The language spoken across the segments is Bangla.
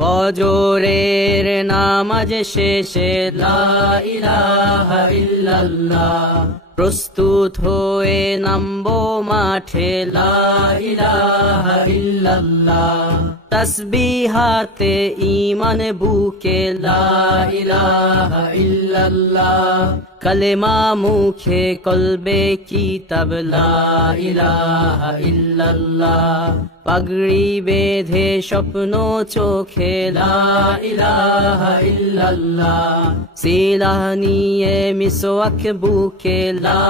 ফজরের নামাজ শেষে লা ইলাহা ইল্লাল্লাহ, প্রস্তুত হয়ে নামবো মাঠে লা ইলাহা ইল্লাল্লাহ, তাসবিহাতে ঈমান বুকে লা ইলাহা ইল্লাল্লাহ, কালেমা মুখে কলবে কিতাব লা ইলাহা ইল্লাল্লাহ, পাগড়ি বেঁধে স্বপ্ন চোখে লা ইলাহা ইল্লাল্লাহ, সিলাহ নিয়ে মিসওয়াক বুকে লা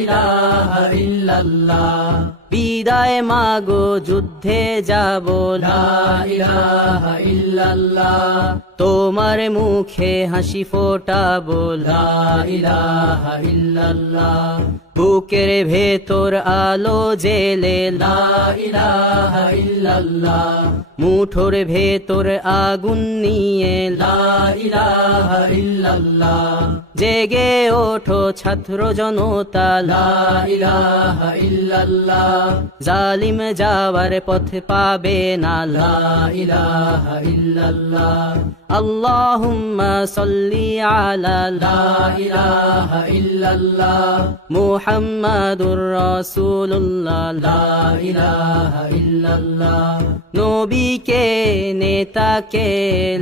ইলাহা ইল্লাল্লাহ, বিদায় মাগো যুদ্ধে যাব লা ইলাহা ইল্লাল্লাহ, তোমার মুখে হাসি ফোটাবো লা ইলাহা ইল্লাল্লাহ, বুকের ভেতর আলো জেলে লা ইলাহা ইল্লাল্লাহ, মুঠোর ভেতর আগুন নিয়ে লা ইলাহা ইল্লাল্লাহ, জেগে ওঠো ছাত্র জনতা লা ইলাহা ইল্লাল্লাহ, জালিম যাওয়ার পথ পাবে না লা ইলাহা ইল্লাল্লাহ, আল্লাহুম্মা সাল্লি আলা লা ইলাহা ইল্লাল্লাহ, মুহাম্মাদুর রাসূলুল্লাহ লা ইলাহা ইল্লাল্লাহ, নবীকে নেতাকে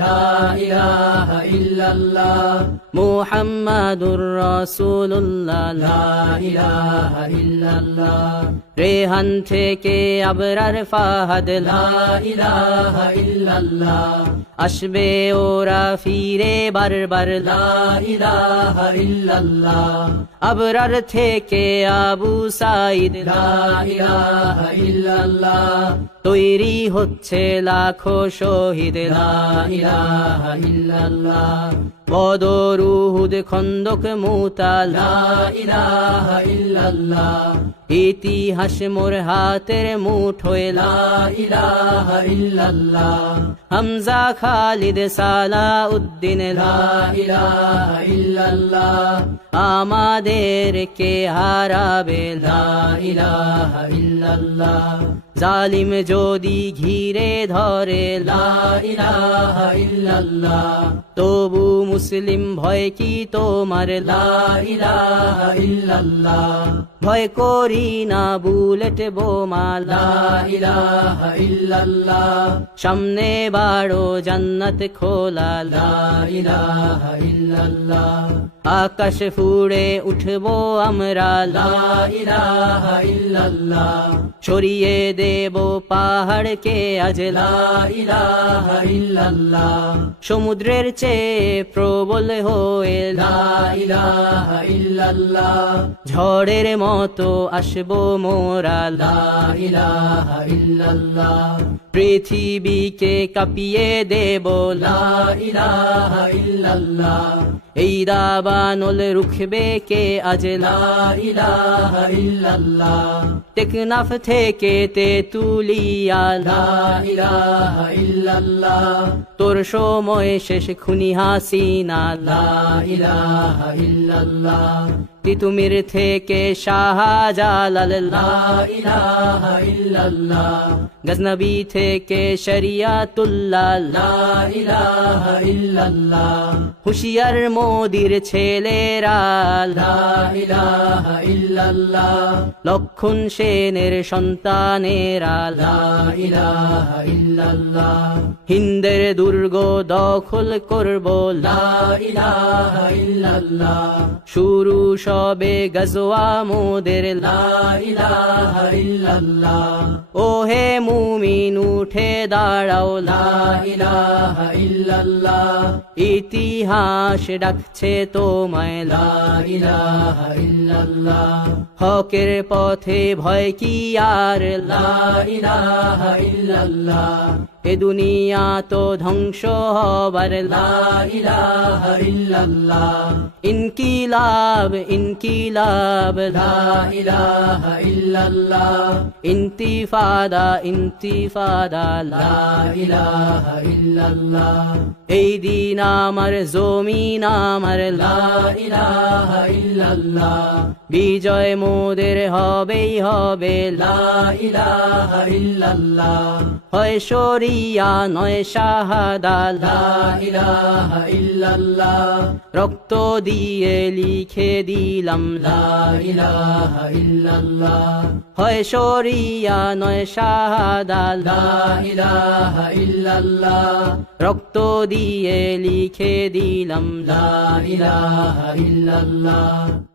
লা ইলাহা ইল্লাল্লাহ, মুহাম্মাদুর রাসূলুল্লাহ লা ইলাহা ইল্লাল্লাহ, রেহান থেকে আবরার ফাহাদ লা ইলাহা ইল্লাল্লাহ, আসবে ওরা ফিরে বারবার লা ইলাহা ইল্লাল্লাহ, আবরার থেকে আবু সাঈদ লা ইলাহা ইল্লাল্লাহ, তৈরি হচ্ছে লাখো শহীদ লা ইলাহা ইল্লাল্লাহ, বদর উহুদ খন্দক মুতা লা ইলাহা ইল্লাল্লাহ, ইতিহাস মোর হাতের মুঠোয় লা ইলাহা ইল্লাল্লাহ, হামজা খালিদ সালাউদ্দিন লা ইলাহা ইল্লাল্লাহ, আমাদেরকে হারাবে লা ইলাহা ইল্লাল্লাহ, জালিম যদি ঘিরে ধরে লা ইলাহা ইল্লাল্লাহ, তবু মুসলিম ভয় কি তোমার লা ইলাহা ইল্লাল্লাহ, ভয় করি না বুলেট বোমা লা ইলাহা ইল্লাল্লাহ, সামনে বাড়ো জান্নাত খোলা লা ইলাহা ইল্লাল্লাহ, আকাশ ফুড়ে উঠবো আমরা লা ইলাহা ইল্লাল্লাহ, সরিয়ে দেব পাহাড়কে আজ লা ইলাহা ইল্লাল্লাহ, সমুদ্রের চেয়ে প্রবল হয়ে লা ইলাহা ইল্লাল্লাহ, ঝড়ের মতো আসবো মোরা লা ইলাহা ইল্লাল্লাহ, পৃথিবীকে কাঁপিয়ে দেব লা ইলাহা ইল্লাল্লাহ, এই দাবানল রুখবে কে আজ লা ইলাহা ইল্লাল্লাহ, টেকনাফ থেকে তেতুলিয়া লা ইলাহা ইল্লাল্লাহ, তোর সময় শেষ খুনি হাসিনা লা ইলাহা ইল্লাল্লাহ, তিতুমির থেকে শাহজালাল লা ইলাহা ইল্লাল্লাহ, গজনবী থেকে শরিয়াতুল্লাহ লা ইলাহা ইল্লাল্লাহ, হুশিয়ার মোদির ছেলেরা লা ইলাহা ইল্লাল্লাহ, লক্ষণ সেনের সন্তানেরা লা ইলাহা ইল্লাল্লাহ, হিন্দের দুর্গ দখল করব লা ইলাহা ইল্লাল্লাহ, শুরু সবে গজওয়া মোদের লা ইলাহা ইল্লাল্লাহ, ওহে মুমিন উঠে দাঁড়াও লা ইলাহা ইল্লাল্লাহ, ইতিহাস ডাকছে তোমায় লা ইলাহা ইল্লাল্লাহ, হকের পথে ভয় কি আর লা ইলাহা ইল্লাল্লাহ, এ দুনিয়া তো ধ্বংস হবার লা ইলাহা ইল্লাল্লাহ, ইনকিলাব ইনকিলাব লা ইলাহা ইল্লাল্লাহ, ইন্তিফাদা ইন্তিফাদা লা ইলাহা ইল্লাল্লাহ, এই দিন আমার জমিন আমার লা ইলাহা ইল্লাল্লাহ, বিজয় মোদের হবেই হবে লা ইলাহা ইল্লাল্লাহ, হয় শরিয়া নয় শাহাদা লা ইলাহা ইল্লাল্লাহ রক্ত দিয়ে লিখে দিলাম লা ইলাহা ইল্লাল্লাহ হয় শরিয়া নয় শাহাদা লা ইলাহা ইল্লাল্লাহ রক্ত দিয়ে লিখে দিলাম লা ইলাহা ইল্লাল্লাহ